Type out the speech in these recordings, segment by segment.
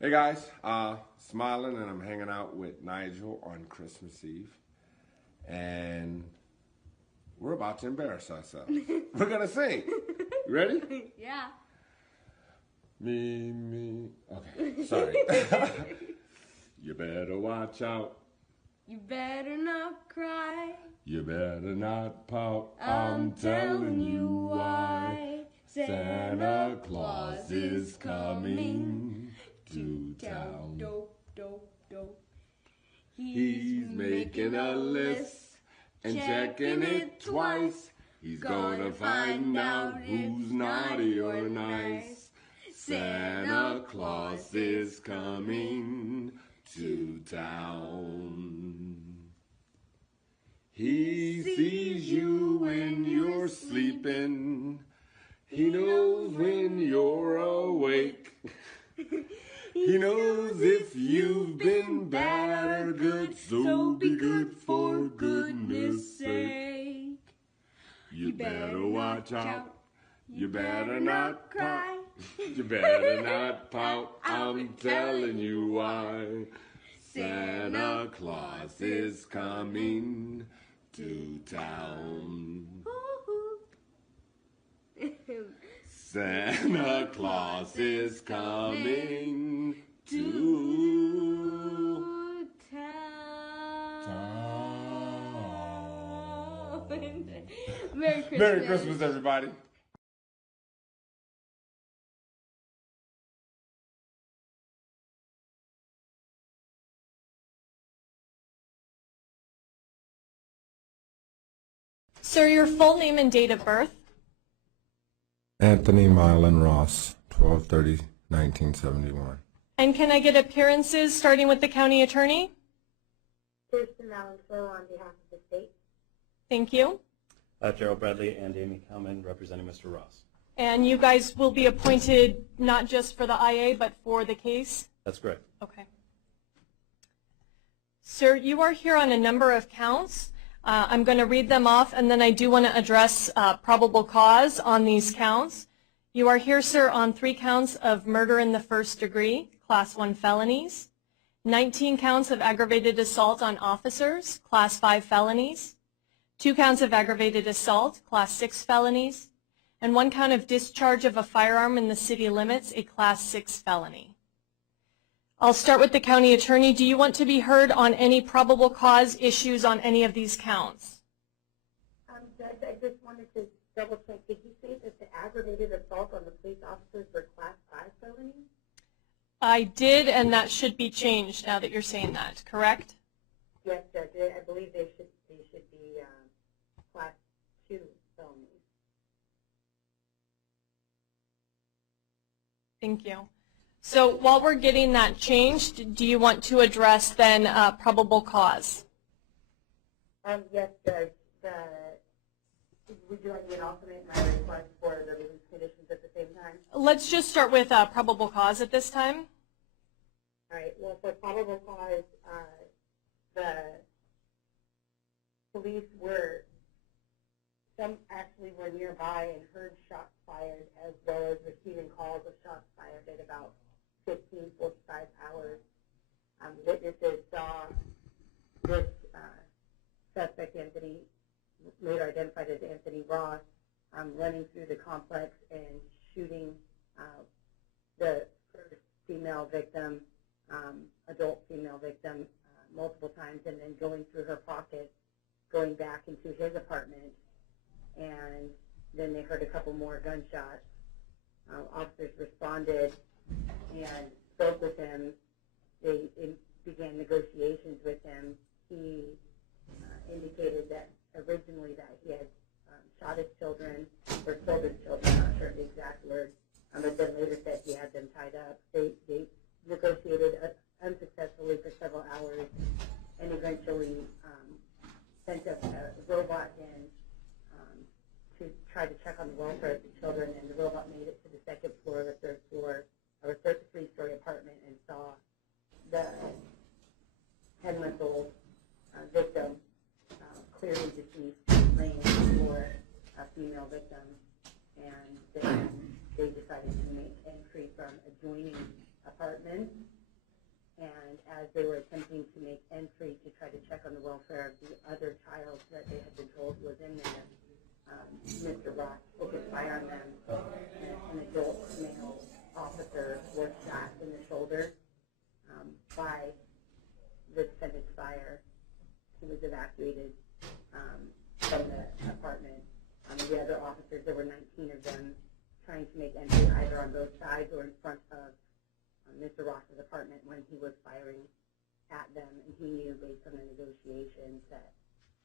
Hey guys, smiling and I'm hanging out with Nigel on Christmas Eve, and we're about to embarrass ourselves. We're gonna sing. You ready? Yeah. Me. Okay, sorry. You better watch out. You better not cry. You better not pout. I'm telling you why. Santa Claus is coming to town. Dope, dope, dope. He's making a list and checking it twice. He's gonna find out who's naughty or nice. Santa Claus is coming to town. He sees you when you're sleeping. He knows when you're awake. He knows if you've been bad or good, so be good for goodness sake. You better watch out. You better not cry. You better not pout. I'm telling you why. Santa Claus is coming to town. Santa Claus is coming to town. Merry Christmas. Merry Christmas, everybody. Sir, your full name and date of birth? Anthony Milan Ross, 12/30/1971. And can I get appearances starting with the county attorney? Kirsten Allen on behalf of the state. Thank you. Gerald Bradley and Amy Kelman representing Mr. Ross. And you guys will be appointed not just for the IA, but for the case? That's correct. Okay. Sir, you are here on a number of counts. I'm going to read them off, and then I do want to address probable cause on these counts. You are here, sir, on 3 counts of murder in the first degree, Class 1 felonies, 19 counts of aggravated assault on officers, Class 5 felonies, 2 counts of aggravated assault, Class 6 felonies, and 1 count of discharge of a firearm in the city limits, a Class 6 felony. I'll start with the county attorney. Do you want to be heard on any probable cause issues on any of these counts? Judge, I just wanted to double check. Did you say that the aggravated assault on the police officers were Class 5 felonies? I did, and that should be changed now that you're saying that, correct? Yes, Judge. I believe they should be Class 2 felonies. Thank you. So while we're getting that changed, do you want to address then probable cause? Yes, Judge. Would you like me to also make my request for the release conditions at the same time? Let's just start with probable cause at this time. All right. Well, for probable cause, the police some actually were nearby and heard shots fired, as well as receiving calls of shots fired at about 15:45 hours. Witnesses saw this suspect, Anthony, later identified as Anthony Ross, running through the complex and shooting the first female victim, adult female victim, multiple times, and then going through her pocket, going back into his apartment, and then they heard a couple more gunshots. Officers responded and spoke with him. They began negotiations with him. He indicated that originally that he had shot his children, or killed his children, not sure the exact words, but then later said he had them tied up. They negotiated unsuccessfully for several hours and eventually sent a robot in to try to check on the welfare of the children, and the robot made it to the second floor of the third floor, or a 3-story apartment, and saw the 10-month-old victim clearly deceased, laying on the floor, a female victim, and then they decided to make entry from adjoining Apartments, and as they were attempting to make entry to try to check on the welfare of the other child that they had been told was in there, Mr. Ross opened fire on them, and an adult male officer was shot in the shoulder by the defendant's fire. He was evacuated from the apartment. The other officers, there were 19 of them, trying to make entry either on both sides or in front of Mr. Ross's apartment when he was firing at them, and he knew based on the negotiations that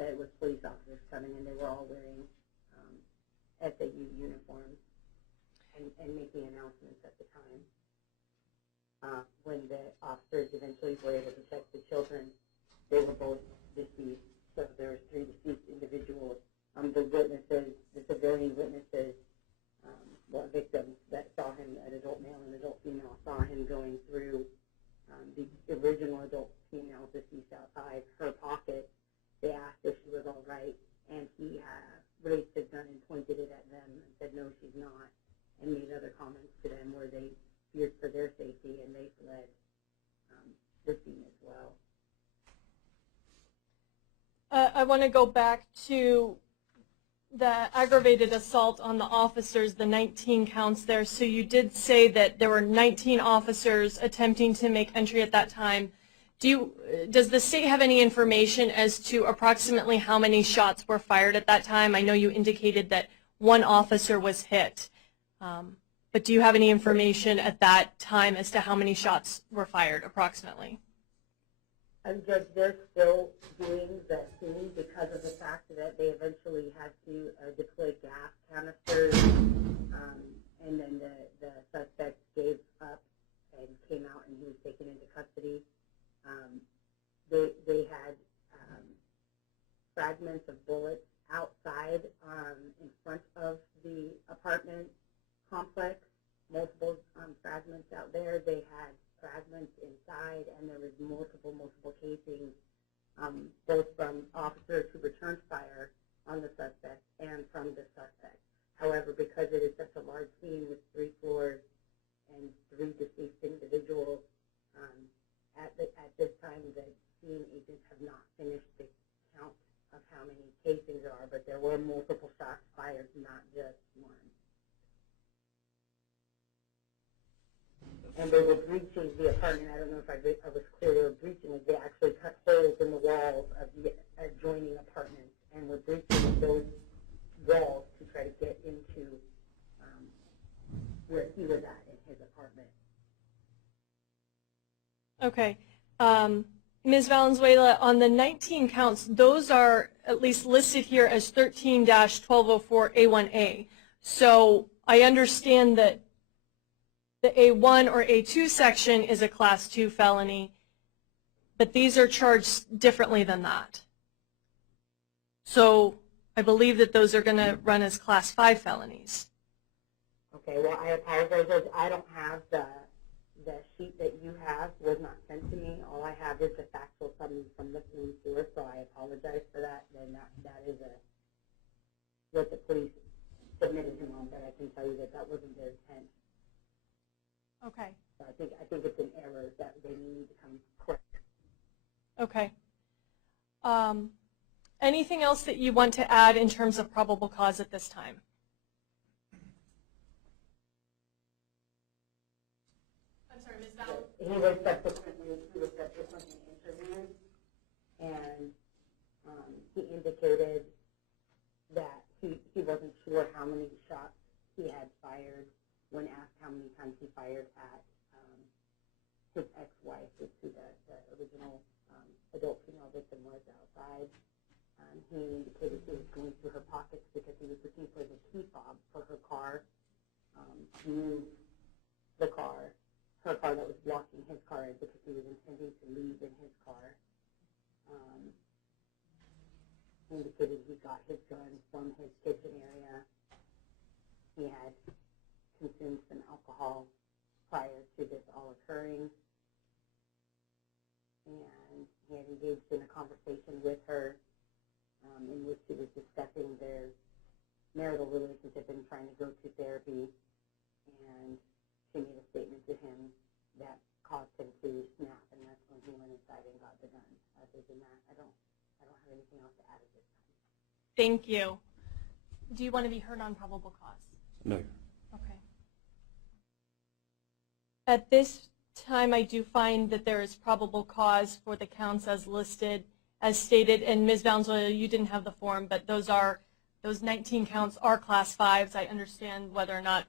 it was police officers coming, and they were all wearing SAU uniforms and making announcements at the time. When the officers eventually were able to check the children, they were both deceased. So there were 3 deceased individuals. The witnesses, the civilian witnesses, victims that saw him, an adult male and adult female, saw him going through the original adult female deceased outside her pocket. They asked if she was all right, and he raised his gun and pointed it at them and said, "No, she's not," and made other comments to them where they feared for their safety, and they fled the scene as well. I want to go back to the aggravated assault on the officers, the 19 counts there. So you did say that there were 19 officers attempting to make entry at that time. Does the state have any information as to approximately how many shots were fired at that time? I know you indicated that 1 officer was hit, but do you have any information at that time as to how many shots were fired approximately? Judge, they're still doing the scene because of the fact that they eventually had to deploy gas canisters, and then the suspect gave up and came out, and he was taken into custody. They had fragments of bullets outside in front of the apartment complex, multiple fragments out there. They had fragments inside, and there was multiple casings, both from officers who returned fire on the suspect and from the suspect. However, because it is such a large scene with 3 floors and 3 deceased individuals, at this time the scene agents have not finished the count of how many casings there are, but there were multiple shots fired, not just 1. And they were breaching the apartment. I don't know if I was clear. They were breaching it. They actually cut holes in the walls of the adjoining apartments and were breaching those walls to try to get into where he was at in his apartment. Okay. Ms. Valenzuela, on the 19 counts, those are at least listed here as 13-1204A1A. So I understand that the A1 or A2 section is a Class 2 felony, but these are charged differently than that. So I believe that those are going to run as Class 5 felonies. Okay, well, I apologize. I don't have the sheet that you have, was not sent to me. All I have is the factual summary from looking through it, so I apologize for that. And that is what the police submitted him on, but I can tell you that wasn't their intent. Okay. So I think it's an error that they need to come correct. Okay. Anything else that you want to add in terms of probable cause at this time? I'm sorry, Ms. Val. He was subsequently interviewed, and he indicated that he wasn't sure how many shots he had fired when asked how many times he fired at his ex-wife, who the original adult female victim was outside. He indicated he was going through her pockets because he was looking for the key fob for her car. He moved the car, her car that was blocking his car, because he was intending to leave in his car. He indicated he got his gun from his kitchen area. He had consumed some alcohol prior to this all occurring, and he had engaged in a conversation with her in which he was discussing their marital relationship and trying to go to therapy, and she made a statement to him that caused him to snap, and that's when he went inside and got the gun. Other than that, I don't have anything else to add at this time. Thank you. Do you want to be heard on probable cause? No. Okay. At this time, I do find that there is probable cause for the counts as listed, as stated, and Ms. Valenzuela, you didn't have the form, but those 19 counts are Class 5s. I understand whether or not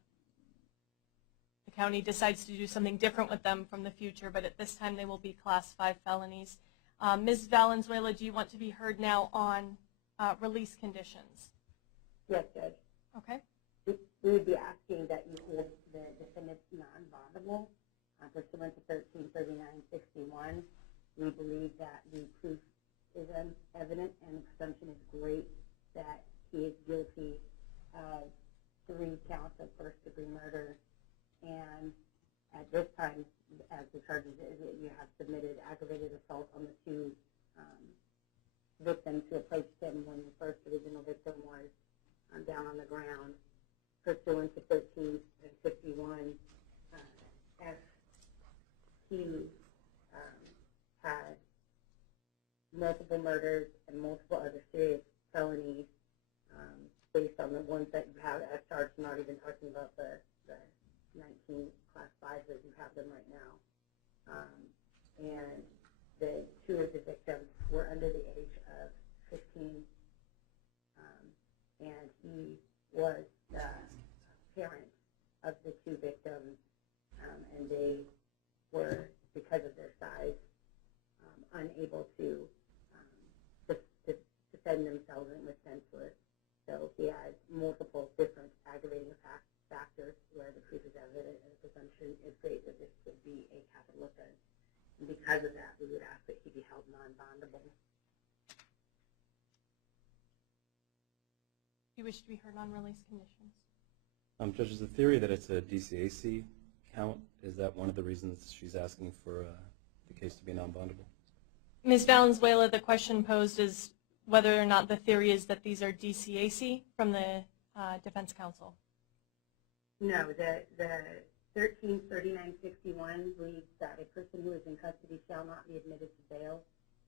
the county decides to do something different with them from the future, but at this time they will be Class 5 felonies. Ms. Valenzuela, do you want to be heard now on release conditions? Yes, Judge. Okay. We would be asking that you hold the defendant non-bondable pursuant to 133961. We believe that the proof is evident and the presumption is great that he is guilty of 3 counts of first-degree murder. And at this time, as the charges you have submitted aggravated assault on the 2 victims who approached him when the first original victim was down on the ground, pursuant to 1351. F. He had multiple murders and multiple other serious felonies based on the ones that you have as charged, not even talking about the 19 Class 5s as you have them right now. And the 2 of the victims were under the age of 15, and he was the parent of the 2 victims, and they were, because of their size, unable to defend themselves and were senseless. So he has multiple different aggravating factors where the proof is evident and the presumption is great that this would be a capital offense. And because of that, we would ask that he be held non-bondable. Do you wish to be heard on release conditions? Judge, is the theory that it's a DCAC count, is that one of the reasons she's asking for the case to be non-bondable? Ms. Valenzuela, the question posed is whether or not the theory is that these are DCAC from the defense counsel. No, the 133961 reads that a person who is in custody shall not be admitted to bail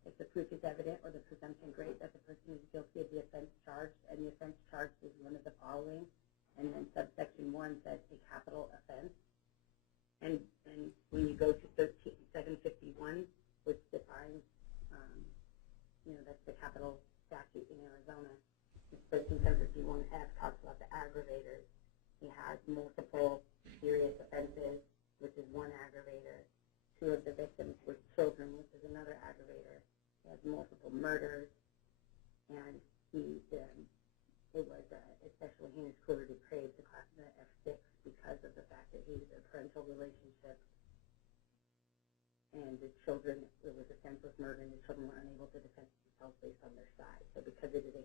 if the proof is evident or the presumption great that the person is guilty of the offense charged, and the offense charged is one of the following. And then subsection 1 says a capital offense. And when you go to 13751, which defines, that's the capital statute in Arizona, 13751F talks about the aggravators. He has multiple serious offenses, which is 1 aggravator. 2 of the victims were children, which is another aggravator. He has multiple murders, and it was especially heinous, cruel, or depraved to class the F6 because of the fact that he was a parental relationship, and the children, it was a senseless murder, and the children were unable to defend themselves based on their size. So because it is a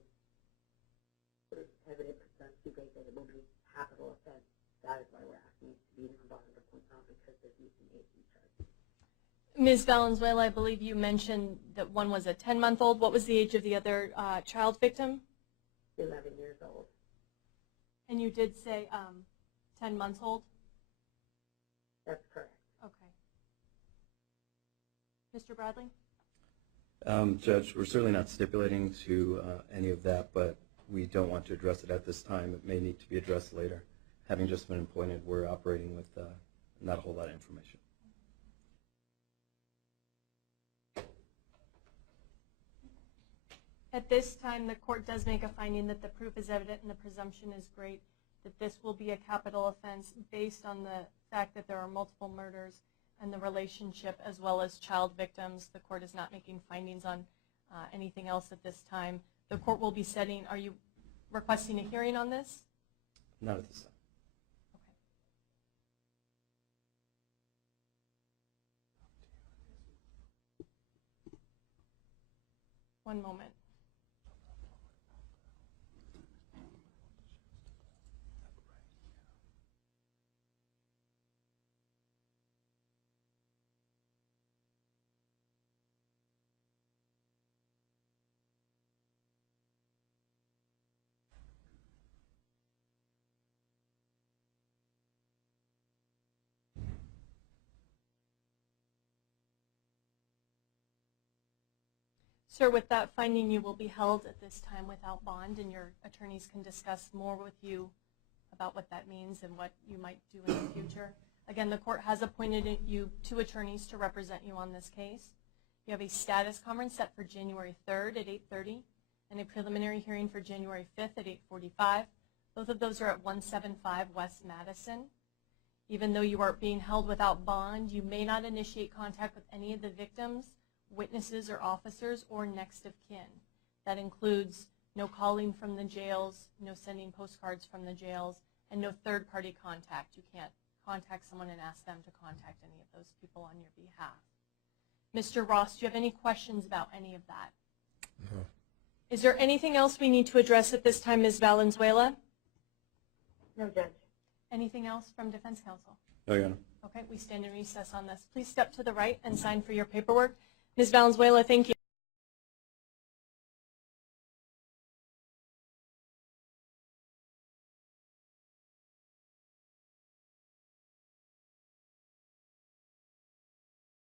evident presumption great that it will be capital offense, that is why we're asking it to be non-bondable, not because there's UCAC charges. Ms. Valenzuela, I believe you mentioned that one was a 10-month-old. What was the age of the other child victim? 11 years old. And you did say 10 months old? That's correct. Okay. Mr. Bradley? Judge, we're certainly not stipulating to any of that, but we don't want to address it at this time. It may need to be addressed later. Having just been appointed, we're operating with not a whole lot of information. At this time, the court does make a finding that the proof is evident and the presumption is great that this will be a capital offense based on the fact that there are multiple murders and the relationship as well as child victims. The court is not making findings on anything else at this time. The court will be setting, are you requesting a hearing on this? Not at this time. Okay. One moment. Sir, with that finding, you will be held at this time without bond, and your attorneys can discuss more with you about what that means and what you might do in the future. Again, the court has appointed you 2 attorneys to represent you on this case. You have a status conference set for January 3rd at 8:30 and a preliminary hearing for January 5th at 8:45. Both of those are at 175 West Madison. Even though you are being held without bond, you may not initiate contact with any of the victims, witnesses or officers, or next of kin. That includes no calling from the jails, no sending postcards from the jails, and no third-party contact. You can't contact someone and ask them to contact any of those people on your behalf. Mr. Ross, do you have any questions about any of that? No. Is there anything else we need to address at this time, Ms. Valenzuela? No, Judge. Anything else from defense counsel? No, Your Honor. Okay, we stand in recess on this. Please step to the right and sign for your paperwork. Ms. Valenzuela, thank you.